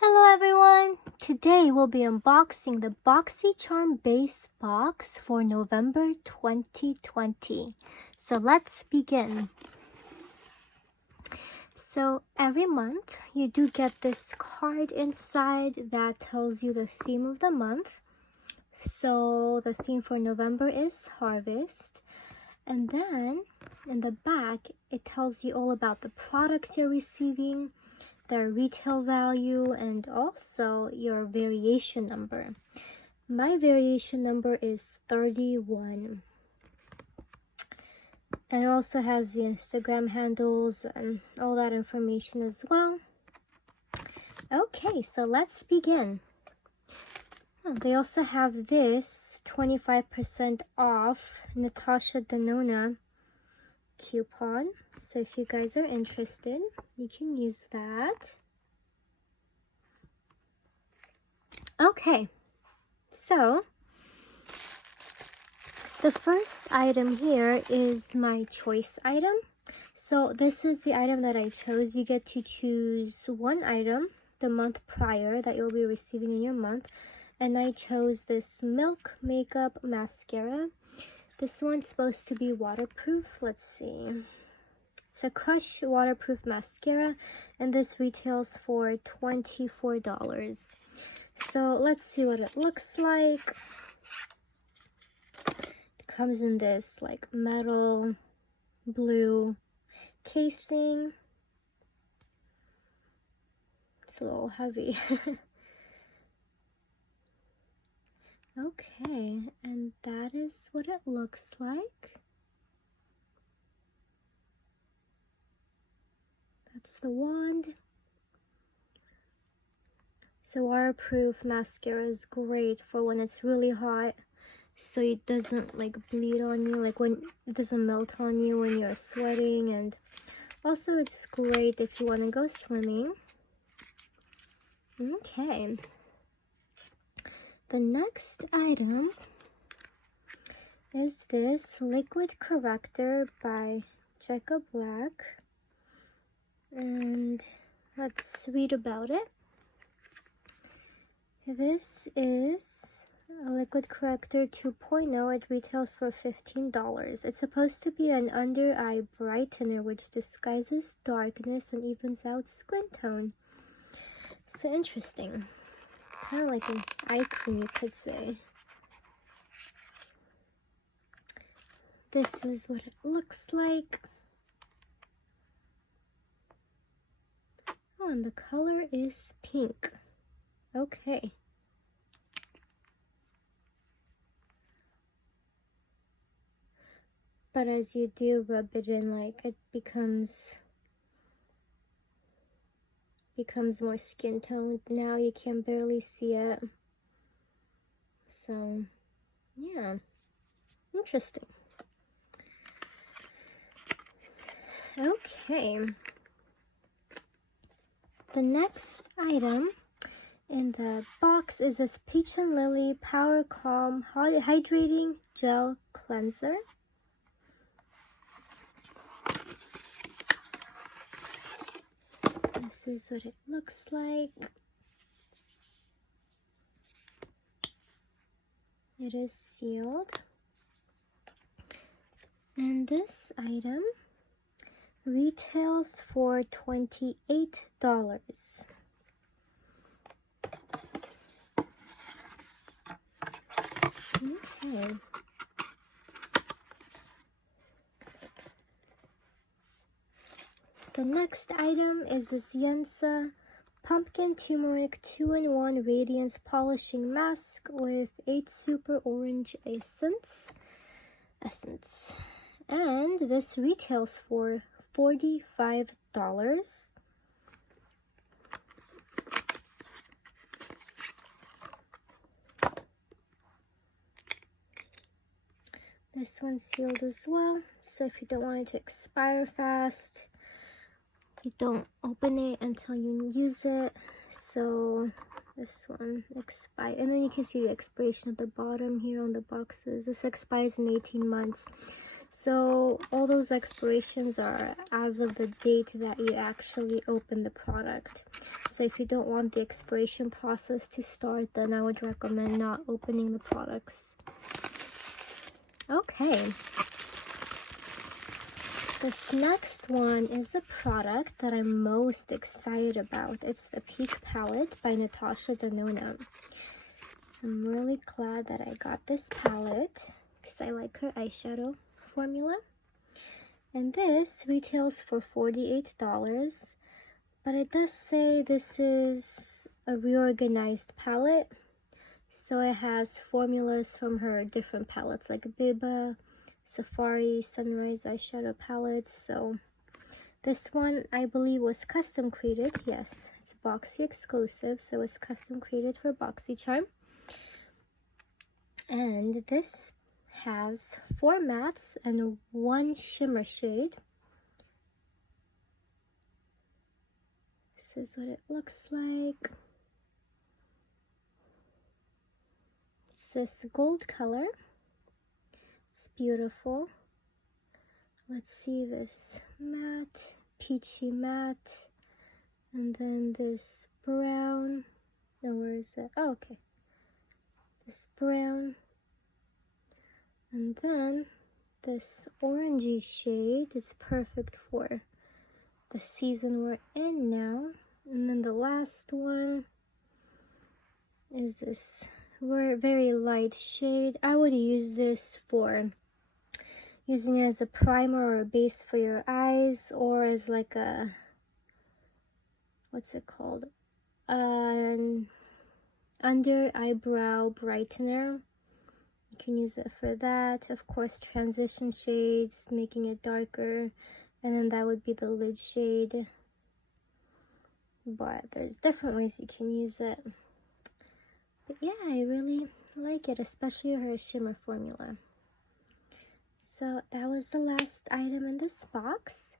Hello everyone! Today we'll be unboxing the Boxycharm base box for November 2020. So let's begin. So every month you do get this card inside that tells you the theme of the month. So the theme for November is harvest. And then in the back it tells you all about the products you're receiving, their retail value, and also your variation number. My variation number is 31. And it also has the Instagram handles and all that information as well. Okay, so let's begin. They also have this 25% off Natasha Denona coupon. So if you guys are interested, you can use that. Okay, so the first item here is my choice item. So this is the item that I chose. You get to choose one item the month prior that you'll be receiving in your month. And I chose this Milk Makeup Mascara. This one's supposed to be waterproof. Let's see. It's a Crush waterproof mascara, and this retails for $24. So let's see what it looks like. It comes in this like metal blue casing. It's a little heavy. Okay, and that is what it looks like. That's the wand. So waterproof mascara is great for when it's really hot, so it doesn't like bleed on you, like when it doesn't melt on you when you're sweating. And also it's great if you want to go swimming. Okay. The next item is this liquid corrector by Jecca Black, and let's read about it. This is a liquid corrector 2.0. It retails for $15. It's supposed to be an under eye brightener which disguises darkness and evens out skin tone. So interesting. Kind of like an eye cream, you could say. This is what it looks like. Oh, and the color is pink. Okay. But as you do rub it in, like, it becomes more skin toned. Now you can barely see it. So yeah, interesting. Okay, the next item in the box is this Peach and Lily Power Calm Hydrating Gel Cleanser. This is what it looks like. It is sealed. And this item retails for $28. Okay. The next item is this Yensa Pumpkin Turmeric 2-in-1 Radiance Polishing Mask with 8 Super Orange Essence. And this retails for $45. This one's sealed as well, so if you don't want it to expire fast, you don't open it until you use it. So this one expires, and then you can see the expiration at the bottom here on the boxes. This expires in 18 months. So all those expirations are as of the date that you actually open the product. So if you don't want the expiration process to start, then I would recommend not opening the products. Okay. This next one is the product that I'm most excited about. It's the Peak Palette by Natasha Denona. I'm really glad that I got this palette because I like her eyeshadow formula. And this retails for $48, but it does say this is a reorganized palette. So it has formulas from her different palettes like Biba, Safari, Sunrise eyeshadow palettes. So this one I believe was custom created. Yes, it's Boxy exclusive, so it's custom created for Boxycharm. And this has 4 mattes and 1 shimmer shade. This is what it looks like. It's this gold color. It's beautiful. Let's see this matte, peachy matte, and then this brown. No, where is it? Oh, okay. This brown, and then this orangey shade is perfect for the season we're in now. And then the last one is this very light shade. I would use this for using it as a primer or a base for your eyes, or as like a, what's it called, under eyebrow brightener. You can use it for that. Of course, transition shades, making it darker, and then that would be the lid shade. But there's different ways you can use it. But yeah, I really like it, especially her shimmer formula. So that was the last item in this box.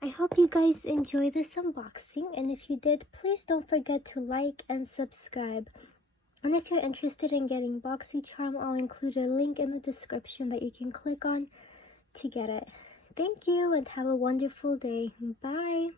I hope you guys enjoyed this unboxing, and if you did, please don't forget to like and subscribe. And if you're interested in getting Boxycharm, I'll include a link in the description that you can click on to get it. Thank you and have a wonderful day. Bye!